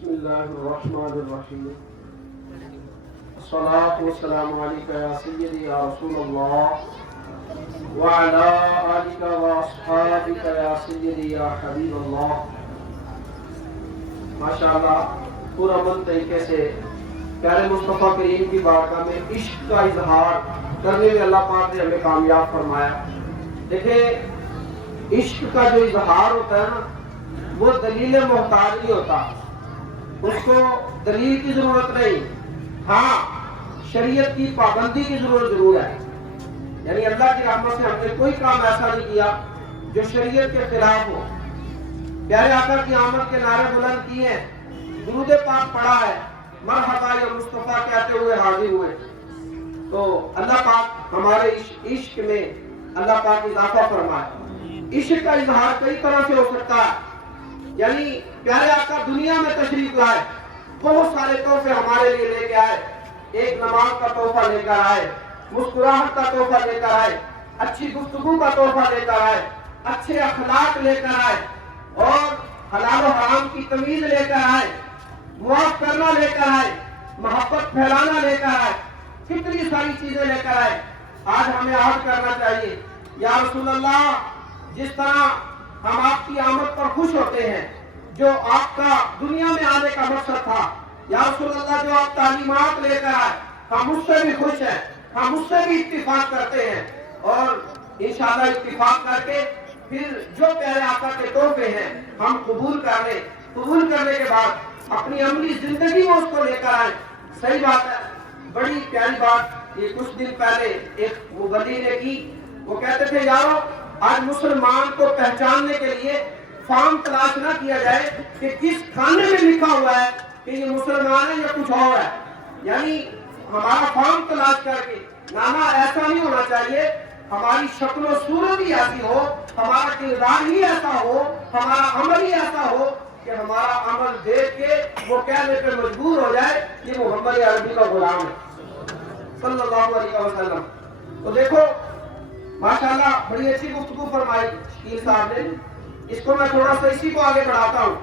بسم الله الرحمن الرحيم الصلاة والسلام عليك يا سيدي يا رسول الله وعلى آلك وأصحابك يا سيدي يا حبيب الله. ماشاءاللہ پرامن طریقے سے پیارے مصطفیٰ کریم کی بارگاہ میں عشق کا اظہار کرنے میں اللہ پاک نے ہمیں کامیاب فرمایا. دیکھیں عشق کا جو اظہار ہوتا ہے نا وہ دلیل محتاج نہیں ہوتا, اس کو دلیل کی ضرورت نہیں, ہاں شریعت کی پابندی کی ضرورت ضرور ہے. یعنی اللہ کی رحمت سے ہم نے کوئی کام ایسا نہیں کیا جو شریعت کے خلاف ہو. پیارے آقا کی آمد کے نعرے بلند کیے ہیں, درود پاک پڑھا ہے, مرحبا یا مصطفیٰ کہتے ہوئے حاضر ہوئے. تو اللہ پاک ہمارے عشق میں اللہ پاک اضافہ فرمائے. عشق کا اظہار کئی طرح سے ہو سکتا ہے. یعنی پیارے آقا دنیا میں تشریف لائے, بہت سارے تحفے ہمارے لیے لے کے آئے. ایک نماز کا تحفہ لے کر آئے, مسکراہٹ کا تحفہ لے کر آئے, اچھی گفتگو کا تحفہ لے کر آئے, اچھے اخلاق لے کر آئے, اور حلال و حرام کی تمیز لے کر آئے, معاف کرنا لے کر آئے, محبت پھیلانا لے کر آئے, کتنی ساری چیزیں لے کر آئے. آج ہمیں عہد کرنا چاہیے یا رسول اللہ, جس طرح ہم آپ کی آمد پر خوش ہوتے ہیں, جو آپ کا دنیا میں آنے کا مقصد تھا, یا رسول اللہ جو آپ تعلیمات لے کر آئے, ہم اس سے بھی خوش ہیں, ہم اس سے بھی اتفاق کرتے ہیں, اور انشاءاللہ اتفاق کر کے پھر جو پیارے آقا کے تحفے ہیں ہم قبول کر لیں. قبول کرنے کے بعد اپنی عملی زندگی میں اس کو لے کر آئیں. صحیح بات ہے, بڑی پیاری بات یہ کچھ دن پہلے ایک مبلغ نے کی. وہ کہتے تھے یارو آج مسلمان کو پہچاننے کے لیے فارم تلاش نہ کیا جائے کہ کس کھانے میں لکھا ہوا ہے کہ یہ مسلمان ہے یا کچھ اور ہے. یعنی ہمارا فارم تلاش کر کے نانا ایسا نہیں ہونا چاہیے, ہماری شکل و صورت ہی ایسی ہو, ہمارا کردار ہی ایسا ہو, ہمارا عمل ہی ایسا ہو کہ ہمارا عمل دیکھ کے وہ کہنے پہ مجبور ہو جائے کہ محمد عربی کا غلام ہے صلی اللہ علیہ وسلم. تو دیکھو ماشاءاللہ بڑی اچھی گفتگو فرمائی شکیل صاحب نے. اس کو میں تھوڑا سا اسی کو آگے بڑھاتا ہوں.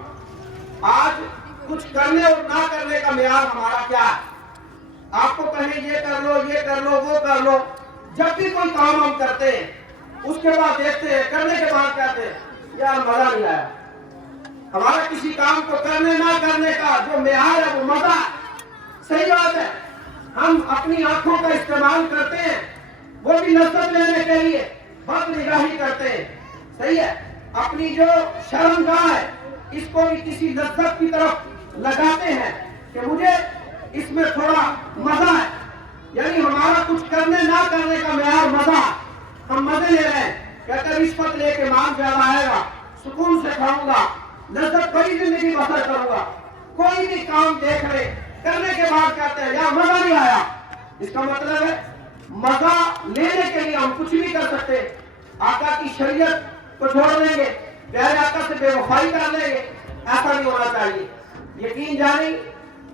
آج کچھ کرنے اور نہ کرنے کا معیار ہمارا کیا ہے؟ آپ کو کہیں یہ کر لو, یہ کر لو, وہ کر لو. جب بھی کوئی کام ہم کرتے ہیں اس کے بعد دیکھتے ہیں, کرنے کے بعد کہتے ہیں یار مزہ نہیں آیا. ہمارا کسی کام کو کرنے نہ کرنے کا جو معیار ہے وہ مزہ ہے. صحیح بات ہے, ہم اپنی آنکھوں کا استعمال کرتے ہیں وہ بھی لذت لینے کے لیے, بد نگاہی کرتے ہیں. صحیح ہے, اپنی جو شرمگاہ ہے اس کو بھی کسی لذت کی طرف لگاتے ہیں کہ مجھے اس میں تھوڑا مزہ ہے. یعنی ہمارا کچھ کرنے نہ کرنے کا معیار مزہ, ہم مزے لے رہے ہیں. کہتے ہیں رشوت لے کے مال زیادہ آئے گا, سکون سے کھاؤں گا, لذت بڑی زندگی بسر کروں گا. کوئی بھی کام دیکھ رہے کرنے کے بعد کہتے ہیں یار مزہ نہیں آیا. اس کا مطلب ہے مزہ لینے کے لیے ہم کچھ بھی کر سکتے. آقا کی شریعت کو چھوڑ دیں گے, پیارے آقا سے بے وفائی کر لیں گے, ایسا نہیں ہونا چاہیے. یقین جانی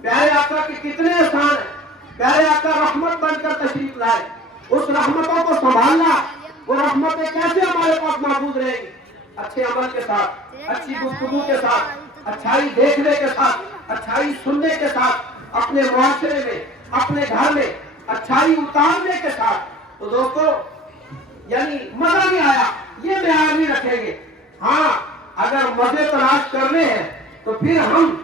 پیارے آقا کی کتنے احسان ہیں. پیارے آقا رحمت بن کر تشریف لائے, اس رحمتوں کو سنبھالنا, وہ رحمتیں کیسے ہمارے پاس محفوظ رہیں گی؟ اچھے عمل کے ساتھ, اچھی گفتگو کے ساتھ, اچھائی دیکھنے کے ساتھ, اچھائی سننے کے ساتھ, اپنے معاشرے میں, اپنے گھر میں اچھائی اتارنے کے ساتھ. تو دوستو یعنی مزہ نہیں آیا یہ معیار نہیں رکھیں گے. ہاں اگر مزے تلاش کرنے ہیں تو پھر ہم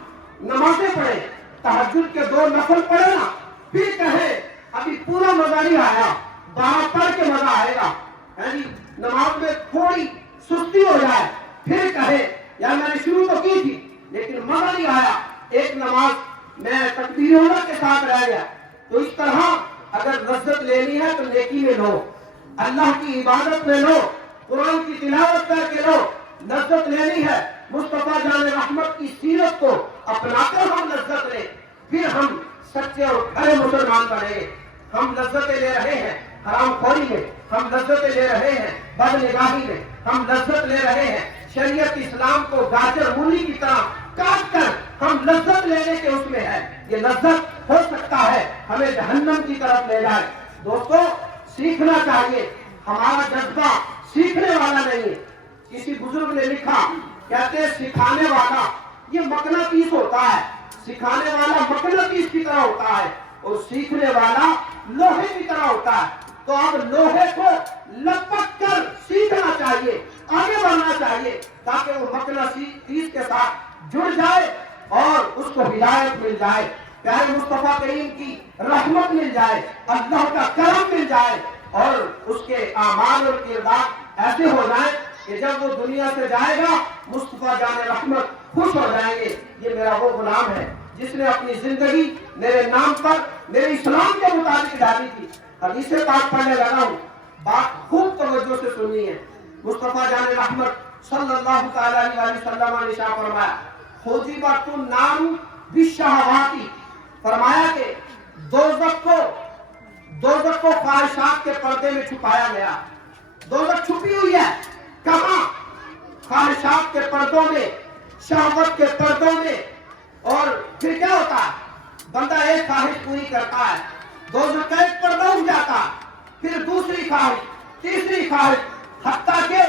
نمازیں پڑھیں, تہجد کے 2 نفل پڑھیں نا, پھر کہیں ابھی پورا مزہ نہیں آیا, 12 پڑھ کے مزہ آئے گا. یعنی نماز میں تھوڑی سستی ہو جائے پھر کہے یار میں نے شروع تو کی تھی لیکن مزہ نہیں آیا, ایک نماز میں تکبیروں کے ساتھ رہ گیا. تو اس طرح اگر لذت لینی ہے تو نیکی میں لو, اللہ کی عبادت میں لو, قرآن کی تلاوت کر کے لو. لذت لینی ہے مصطفیٰ جان رحمت کی سیرت کو اپنا کر ہم لذت لیں, پھر ہم سچے اور کھڑے مسلمان بنیں گے. ہم لذتیں لے رہے ہیں حرام خوری میں, ہم لذتیں لے رہے ہیں بد نگاہی میں, ہم لذت لے رہے ہیں شریعت اسلام کو گاجر مولی کی طرح کاٹ کر ہم لذت لینے کے اس میں ہے. یہ لذت ہو سکتا ہے ہمیں جہنم کی طرف لے جائے. دوستو سیکھنا چاہیے, ہمارا جذبہ سیکھنے والا نہیں ہے. کسی بزرگ نے لکھا, کہتے ہیں سکھانے والا یہ مقناطیس ہوتا ہے, सिखाने वाला मकनतीस की तरह होता है और सीखने वाला लोहे की तरह होता है। तो अब लोहे को लपक कर सीखना चाहिए, आगे बढ़ना चाहिए, ताकि वो मकनतीस के साथ जुड़ जाए और उसको हिदायत मिल जाए, प्यारे मुस्तफा करीम की रहमत मिल जाए, अल्लाह का करम मिल जाए और उसके आमाल और किरदार ऐसे हो जाए कि जब वो दुनिया से जाएगा मुस्तफा जाने रहमत खुश हो जाएंगे, ये मेरा वो गुलाम है जिसने अपनी जिंदगी मेरे नाम पर, मेरे इस्लाम के मुताबिक डाली थी। हदीस पाक पढ़ने लगा हूँ, बात खूब तवज्जो से सुननी है। मुस्तफा जाने रहमत सल्लल्लाहु तआला अलैहि वसल्लम ने इरशाद फरमाया, खुजिबतुन नार बिशहवाती, फरमाया कि दोज़ख को ख्वाहिशात के पर्दे में छुपाया गया। दोज़ख छुपी हुई है कहाँ? ख्वाहिशात के पर्दों में, शहवत के पर्दों में। और फिर क्या होता है? बंदा एक ख्वाहिश पूरी करता है, दोज़ख का एक पर्दा उठ जाता, फिर दूसरी ख्वाहिश, तीसरी ख्वाहिश, हत्ता के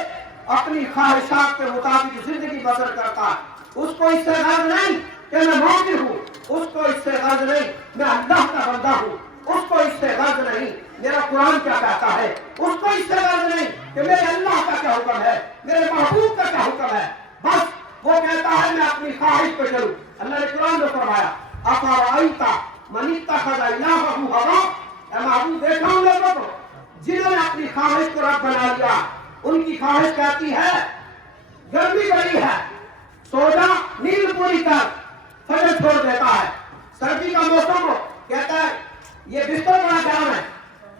अपनी ख्वाहिशात के मुताबिक जिंदगी बसर करता है। उसको इससे गर्ज नहीं कि मैं मोमिन हूँ, उसको इससे गर्ज नहीं मैं अल्लाह का बंदा हूँ, उसको इससे गर्ज नहीं मेरा कुरान क्या कहता है, उसको इससे गर्ज नहीं कि मेरे अल्लाह का क्या हुक्म है, मेरे महबूब का क्या हुक्म है। बस वो कहता है मैं अपनी ख्वाहिश पे चलूं। अल्लाह ने कुरान में फरमाया, अफराइता मन इत्तखज़ इलाहहु हवा, ऐ महबूब देखा उन लोगों को जिन्होंने अपनी ख्वाहिश को रब बना लिया। उनकी ख्वाहिश कहती है गर्मी बड़ी है, सो जा, नींद पूरी कर, फजर छोड़ देता है। सर्दी का मौसम हो, कहता है ये बिस्तर बड़ा गर्म है,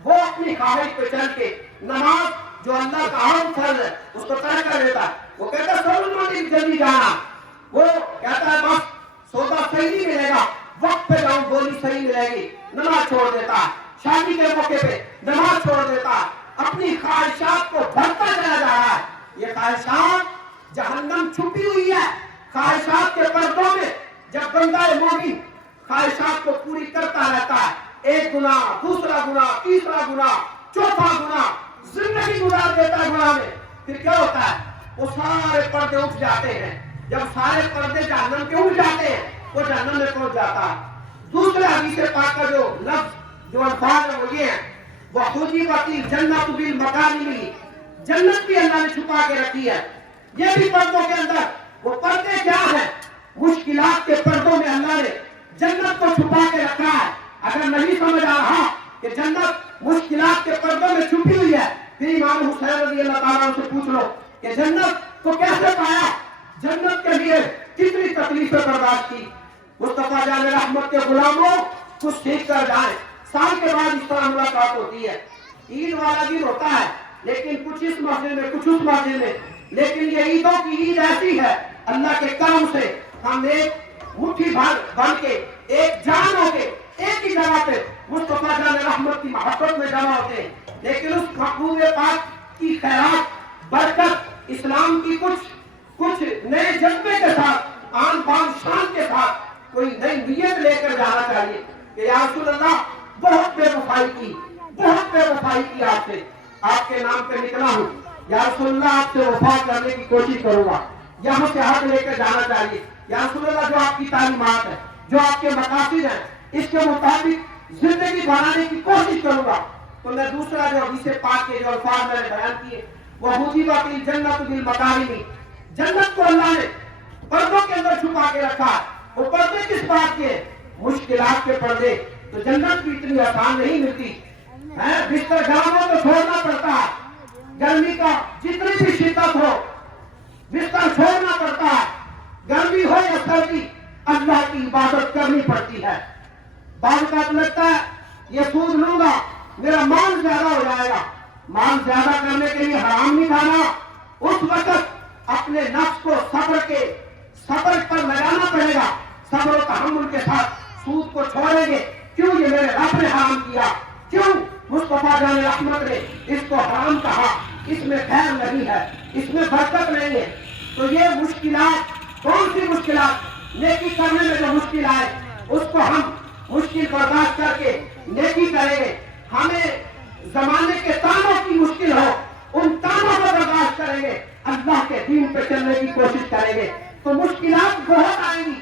वो अपनी ख्वाहिश पे चल के नमाज जो अल्लाह का अहम फर्ज है उसको तय कर देता है। वो कहता है सोलमनी जल्दी जाना, वो कहता है बस सौदा सही नहीं मिलेगा, वक्त पे जाऊं गोली सही मिलेगी, नमाज छोड़ देता है। शादी के मौके पे नमाज छोड़ देता है, अपनी ख्वाहिशात को बढ़ता चला जा रहा है। ये ख्वाहिशात जहन्नम छुपी हुई है ख्वाहिशात के पर्दों में। जब बंदा मोमिन ख्वाहिशात को पूरी करता रहता है, एक गुना, दूसरा गुना, तीसरा गुना, चौथा गुना, जिंदगी गुजार देता है गुनाह में, फिर क्या होता है? वो सारे पर्दे उठ जाते हैं। जब सारे पर्दे जहन्नम के उठ जाते हैं वो जहन्नम में पहुंच जाता है। दूसरे हदीस पाक का जो लफ्ज, जो अल्फाज है वो ये है, वहुजिबतिल जन्नतु बिल मकारिह, जन्नत भी अल्लाह ने छुपा के रखी है। ये भी पर्दों के अंदर, वो पर्दे क्या है? मुश्किलात के पर्दों में अल्लाह ने जन्नत को छुपा के रखा है। अगर नहीं समझ आ रहा कि जन्नत मुश्किलात के पर्दों में छुपी हुई है, फिर इमाम हुसैन रज़ी अल्लाह ताला से पूछ लो कि जन्नत को कैसे पाया, जन्नत के लिए कितनी तकलीफें बर्दाश्त की। मुस्तफा जाने रहमत के गुलामों कुछ सीख कर जाए। साल के बाद इस तरह मुलाकात होती है, ईद वाला दिन होता है, लेकिन कुछ इस मस्जिद में, कुछ उस मस्जिद में, लेकिन ये ईदों की ईद ऐसी है, अल्लाह के करम से हम एक मुट्ठी भर बन के, एक जान होके एक ही जगह पे मुस्तफा जाने रहमत की मोहब्बत में जमा होते हैं। लेकिन उस महबूब पाक की खैरात, बरकत, इस्लाम की कुछ नए जज्बे के साथ, आन बान शान के साथ कोई नई नीयत लेकर जाना चाहिए कि या रसूल अल्लाह बहुत बेवफाई की आपसे, आपके नाम पे निकला हूँ, या रसूल अल्लाह आपसे वफा करने की कोशिश करूंगा, यहाँ से हक लेकर जाना चाहिए। या रसूल अल्लाह जो आपकी तालीमात है, जो आपके मकासद हैं, इसके मुताबिक जिंदगी बनाने की कोशिश करूंगा। तो मैं दूसरा जो हदीस पाक के जो अल्फाज मैंने बयान किए, वहुजिबतिल जन्नतु बिल मकारिह, जन्नत को अल्लाह ने पर्दों के अंदर छुपा के रखा है। वो पर्दे किस बात के? मुश्किलात के पर्दे। तो जन्नत भी इतनी आसान नहीं मिलती है, बिस्तर गर्म हो तो छोड़ना पड़ता है, गर्मी का जितनी भी शिद्दत हो बिस्तर छोड़ना पड़ता है, गर्मी हो या सर्दी अल्लाह की इबादत करनी पड़ती है। बाद का लगता है ये सूद लूंगा मेरा माल ज्यादा हो जाएगा, माल ज्यादा करने के लिए हराम नहीं खाना, उस वक्त अपने नफ्स को सब्र पर लगाना पड़ेगा, सब्र और तहम्मुल के साथ सूद को छोड़ेंगे। क्यों? ये मेरे रब ने हराम किया, क्यों मुस्तफा जाने रहमत ने इसको हराम कहा, इसमें खैर नहीं है, इसमें बरकत नहीं है। तो ये मुश्किलात, कौन सी मुश्किलात? नेकी करने में जो मुश्किल आए उसको हम मुश्किल बर्दाश्त करके नेकी करेंगे। हमें जमाने के तानों की मुश्किल हो, उन तानों को बर्दाश्त करेंगे, अल्लाह के दीन पे चलने की कोशिश करेंगे। तो मुश्किलात बहुत आएंगी,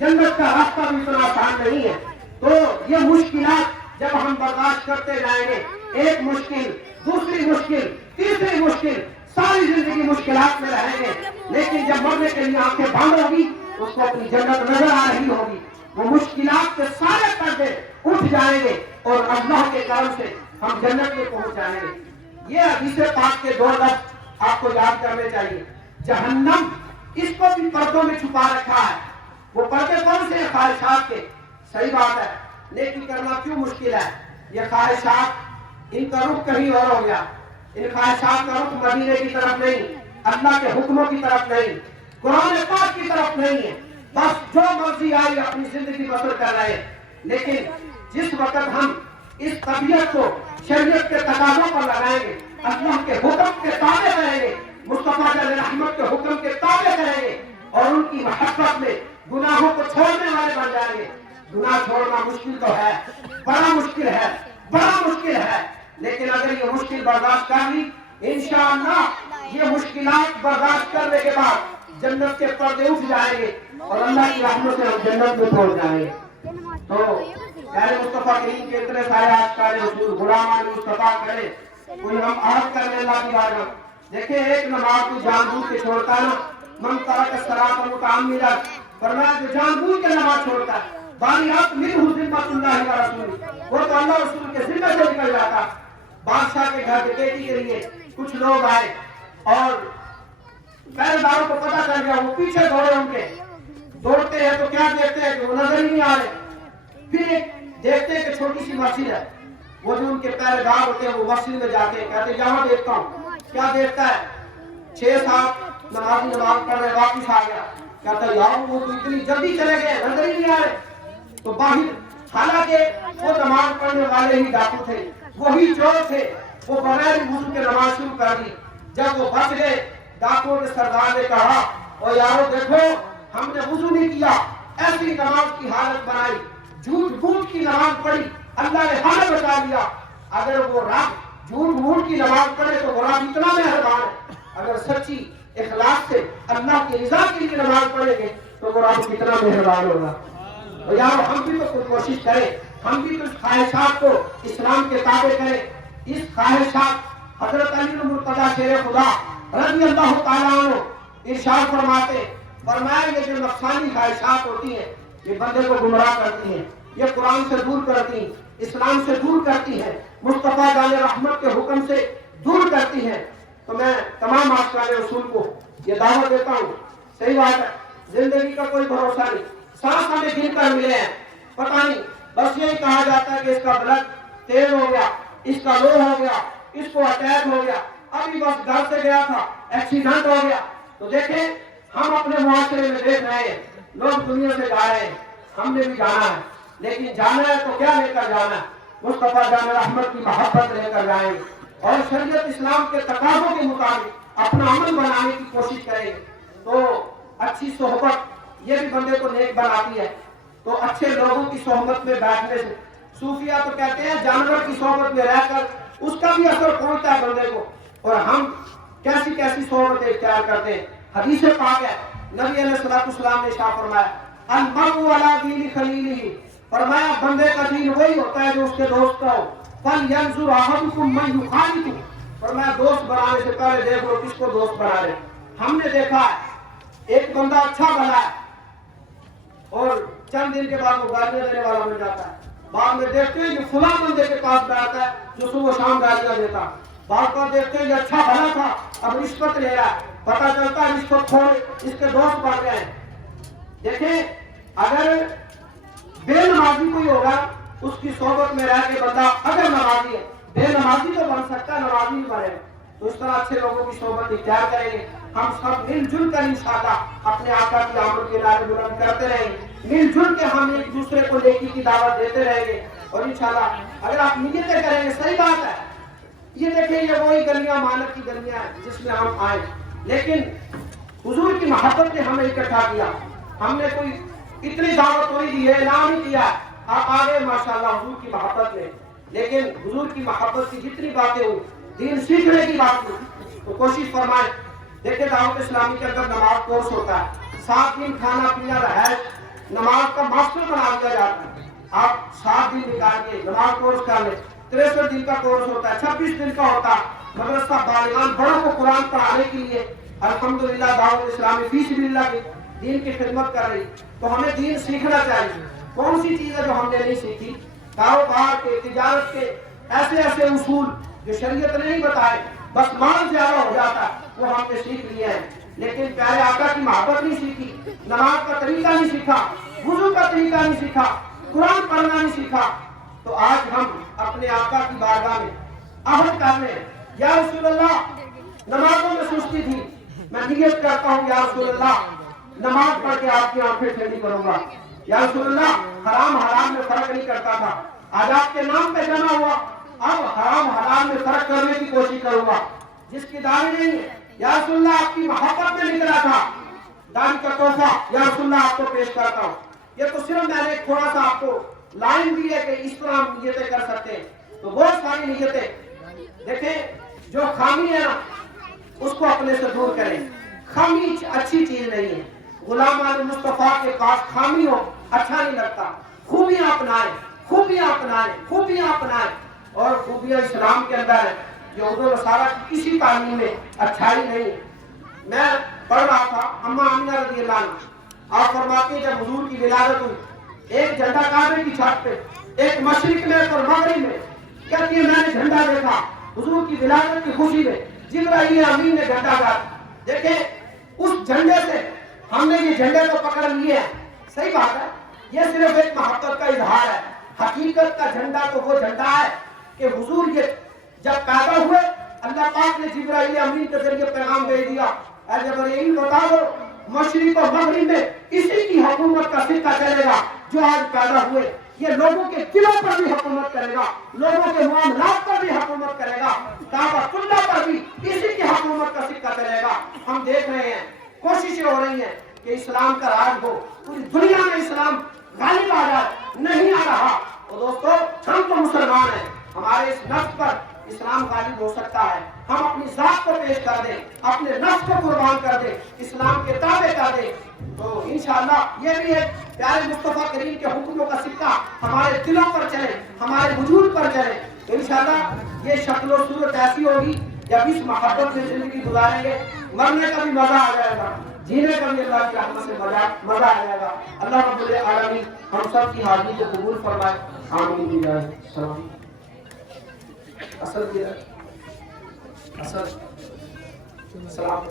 जन्नत का रास्ता भी इतना आसान नहीं है। तो ये मुश्किलात जब हम बर्दाश्त करते जाएंगे, एक मुश्किल, दूसरी मुश्किल, तीसरी मुश्किल, सारी जिंदगी मुश्किलात में रहेंगे, लेकिन जब मरने के लिए आंखें बंद होगी उसको अपनी जन्नत नजर आ रही होगी। वो मुश्किलात के सारे पर्दे उठ जाएंगे और अल्लाह के करम से हम जन्नत में पहुंच जाएंगे। ये हदीस पाक के दो लफ्ज आपको याद करने चाहिए। जहन्नम, इसको भी पर्दों में छुपा रखा है। वो पर्दे कौन से हैं? ख्वाहिशात के। सही बात है, नेकी करना क्यों मुश्किल है? ये ख्वाहिशात, इनका रुख कहीं और हो गया। इन ख्वाहिशात का रुख मदीने की तरफ नहीं, अल्लाह के हुक्मों की तरफ नहीं, कुरान पाक की तरफ नहीं है। बस जो मर्जी आई अपनी जिंदगी बसर कर रहे हैं। लेकिन जिस वक्त हम इस तबीयत को शरीयत के तकाज़ों पर लगाएंगे, अल्लाह के हुक्म के ताबे करेंगे, मुस्तफा रहमत के हुक्म के ताबे करेंगे और उनकी मोहब्बत में गुनाहों को छोड़ने वाले बन जाएंगे। गुनाह छोड़ना मुश्किल तो है, बड़ा मुश्किल है, बड़ा मुश्किल है। लेकिन अगर ये मुश्किल बर्दाश्त कर ली, इंशाअल्लाह ये मुश्किलात बर्दाश्त करने के बाद जन्नत के पर्दे उठ जाएंगे और अल्लाह की रहमत से हम जन्नत में पहुंच जाएंगे। तो प्यारे मुस्तफा करीम के इतने सारे आशिकाने रसूल गुलाम मुस्तफा करे, कोई हम आहत करने अल्लाह की बारगाह। देखिए, एक नमाज को जानबूझ के छोड़ता है ना, मन तरक सलात मुतअम्मिदन, फरमाया जो जानबूझ के नमाज छोड़ता है, बारियात मिनहु जिम्मतुल्लाहि व रसूली, वो तो अल्लाह रसूल के जिम्मे से निकल जाता। बादशाह के घर डकैती के लिए कुछ लोग आए और पहरेदारों को पता चल गया, वो पीछे दौड़े उनके। दौड़ते हैं तो क्या देखते हैं कि वो नजर ही नहीं आ रहे। फिर देखते हैं कि छोटी सी मस्जिद है। वो जो उनके पहरेदार होते हैं वो मस्जिद में जाते हैं, कहते हैं यहाँ देखता हूँ। क्या देखता है? 6-7 नमाजी नमाज पढ़ रहे, वापिस आ गया। कहता है यार वो तो इतनी जल्दी चले गए, नजर ही नहीं आ रहे। तो बाहर, हालांकि वो नमाज पढ़ने वाले ही डाकू थे, वही चोर थे, वो बगैर वुज़ू के नमाज शुरू कर दी। जब वो बच गए, डाकुओं के सरदार ने कहा, और यारो देखो, हमने वुज़ू नहीं किया, ऐसी नमाज की हालत बनाई, झूठ मूठ की नमाज पढ़ी, अल्लाह ने हमें बचा लिया। अगर वो रब झूठ मूठ की नमाज पढ़े तो वो रब इतना मेहरबान है। अगर सच्ची इखलास से अल्लाह की रज़ा के लिए नमाज पढ़ेंगे तो वो रब कितना मेहरबान होगा। और यार हम भी तो कुछ कोशिश करें, हम भी तो इस ख्वाहिशात को इस्लाम के ताबे करें। इस ख्वाहिशात, हजरत अली मुर्तजा शेर खुदा रज़ी अल्लाह तआला अन्हु इरशाद फरमाते, फरमाया ये जो नफ्सानी ख्वाहिशात होती हैं ये बंदे को गुमराह करती हैं, ये कुरान से दूर करती हैं, इस्लाम से दूर करती हैं, मुस्तफा जाने रहमत के हुक्म से दूर करती हैं। तो मैं तमाम आशिकाने रसूल को ये दावत देता हूँ, सही बात है, जिंदगी का कोई भरोसा नहीं, सांस हमें गिन कर मिले हैं, पता नहीं, बस यही कहा जाता है कि इसका ब्लड तेज हो गया, इसका लो हो गया, इसको अटैक हो गया, अभी बस घर से गया था, एक्सीडेंट हो गया। तो देखें, हम अपने मुआशरे में देख रहे हैं, लोग दुनिया से जा रहे हैं, हमने भी जाना है, लेकिन जाना है तो क्या लेकर जाना है? मुस्तफा जान रहमत की मोहब्बत लेकर जाएंगे और शरीयत इस्लाम के तकाज़ों के मुताबिक अपना अमल बनाने की कोशिश करेंगे। तो अच्छी सोहबत ये भी बंदे को नेक बनाती है। तो अच्छे लोगों की सोहबत में बैठने से, सूफिया तो कहते हैं जानवर की सोहबत में रहकर उसका भी असर पहुंचता है बंदे को। और हम कैसी कैसी सोहबतें इख्तियार करते हैं। हदीस पाक है, नबी अलैहिस्सलाम ने इरशाद फरमाया, अल मरउ अला दीनी खलीलिही, फरमाया बंदे का दीन वही होता है जो उसके दोस्त का हो। फल यंजुर अहदुकुम मन युखालितु, फरमाया दोस्त बनाने से पहले देख लो किसको दोस्त बना रहे। हमने देखा है एक बंदा अच्छा बना है और चंद दिन के बाद वो गालियां देने वाला बन जाता है। बाद में देखते हैं कि फुला बंदे के पास बैठता है जो सुबह शाम गालियां देता। बाद में देखते हैं कि अच्छा भला था, अब रिश्वत ले रहा है, पता चलता है रिश्वत खोर इसके दोस्त बन गए हैं। देखें, अगर बेनमाजी कोई होगा उसकी सोहबत में रह के बंदा अगर नमाजी है, बेनमाजी तो बन सकता है, नमाजी नहीं बनेगा। तो इस तरह अच्छे लोगों की सोहबत इख्तियार करेंगे। हम सब मिलजुल कर इंशाअल्लाह अपने आका की आमद के नारे बुलंद करते रहेंगे। मिलजुल के हम एक दूसरे को नेकी की दावत देते रहेंगे और इंशाअल्लाह अगर आप नियतें करेंगे, सही बात है, ये देखिए ये वही गलियां मानव की गलियां हैं जिसमें हम आए, लेकिन हुजूर की मोहब्बत ने हमें इकट्ठा किया। हमने कोई इतनी दावत नहीं दी है, ऐलान नहीं किया, आप आ गए माशाअल्लाह हुजूर की मोहब्बत में। लेकिन हुजूर की मोहब्बत की जितनी बातें हुई, दीन सीखने की बात हुई, तो कोशिश फरमाएं। देखिए दावत इस्लामी के अंदर नमाज कोर्स होता है, 7 दिन खाना पीना रहैश नमाज का मास्टर बना दिया जाता है। आप 7 दिन निकाल के नमाज कोर्स कर ले, 63 दिन का कोर्स होता है, 26 दिन का होता है। मदरसा बालिगान बड़ों को कुरान पढ़ाने के लिए अल्हम्दुलिल्लाह दावत इस्लामी फी सबिलिल्लाह की दीन की खिदमत कर रही। तो हमें दीन सीखना चाहिए। कौन सी चीज है जो हमने नहीं सीखी? कारोबार के, तिजारत के ऐसे ऐसे उसूल जो शरीयत ने नहीं बताए, बस माल ज्यादा हो जाता वो हमने सीख लिए हैं, लेकिन प्यारे आका की मोहब्बत नहीं सीखी, नमाज का तरीका नहीं सीखा, वुजू का तरीका नहीं सीखा, कुरान पढ़ना नहीं सीखा। तो आज हम अपने आका की बारगाह में अहद कर लें, या रसूल अल्लाह नमाजों में सुस्ती थी, मैं नियत करता हूँ या रसूल अल्लाह नमाज पढ़ के आपकी आंखें ठंडी करूंगा। या रसूल अल्लाह हराम हराम में फर्क नहीं करता था, आज आपके नाम पे जमा हुआ, अब हराम हराम में फर्क करने की कोशिश करूंगा। जिसकी दाढ़ी नहीं है या रसूल अल्लाह आपकी मोहब्बत में निकला था, दाढ़ी का तोहफा या रसूल अल्लाह आपको पेश करता हूँ। ये तो सिर्फ मैंने थोड़ा सा आपको लाइन दी है कि इस तरह हम नियतें कर सकते हैं, तो बहुत सारी नियतें देखें। जो खामी है ना उसको अपने से दूर करें, खामी अच्छी चीज नहीं है। गुलाम अली मुस्तफा के पास खामी हो अच्छा नहीं लगता, खूबियां अपनाएं, खूबियां अपनाएं, खूबियां अपनाएं। और खूबियां इस्लाम के अंदर है, यहूद नसारा की किसी तालीम में अच्छाई नहीं है। मैं पढ़ रहा था अम्मा आमिना रज़ियल्लाहु अन्हा, आप फरमाते जब हुजूर की विलादत हुई, एक झंडा काबे की छत पे, एक मशरिक में और मगरिब में, कहती है मैंने झंडा देखा हुजूर की विलादत की खुशी में, जिब्राइल अमीन ने झंडा गाड़ा। देखें उस झंडे से हमने ये झंडे को पकड़ लिए है, सही बात है, ये सिर्फ एक मोहब्बत का इजहार है। हकीकत का झंडा तो वो झंडा है कि हुजूर ये जब पैदा हुए अल्लाह पाक ने जिब्राइल अमीन के जरिए पैगाम भेज दिया, ऐ जिब्राइल बता दो मशरिक और मगरिब में इसी की हुकूमत का सिक्का चलेगा जो आज पैदा हुए, ये लोगों के दिलों पर भी हुकूमत करेगा, लोगों के मामलात पर भी हुकूमत करेगा, काबतुल्लाह पर भी इसी की हुकूमत का सिक्का चलेगा। हम देख रहे हैं कोशिशें हो रही हैं कि इस्लाम का राज हो, पूरी दुनिया में इस्लाम गालिब आ जाए, नहीं आ रहा। तो दोस्तों हम तो मुसलमान हैं, हमारे इस नफ्स पर इस्लाम गालिब हो सकता है। हम अपनी जात को पेश कर दें, अपने नफ्स को कुर्बान कर दें, इस्लाम के ताबे कर दें, तो इंशाअल्लाह ये भी एक प्यारे मुस्तफा करीम के हुक्मों का सिक्का हमारे दिलों पर चले, हमारे वजूद पर चले। तो इंशाअल्लाह ये शक्ल और सूरत ऐसी होगी जब इस मोहब्बत में जिंदगी गुजारेंगे, मरने का भी मजा आ जाएगा, जीने का भी अल्लाह की रहमत से मजा आ जाएगा। अल्लाह रब्बुल आलमीन हम सब की हाजिरी को कबूल फरमाए, आमीन। सलाम असल सलाम।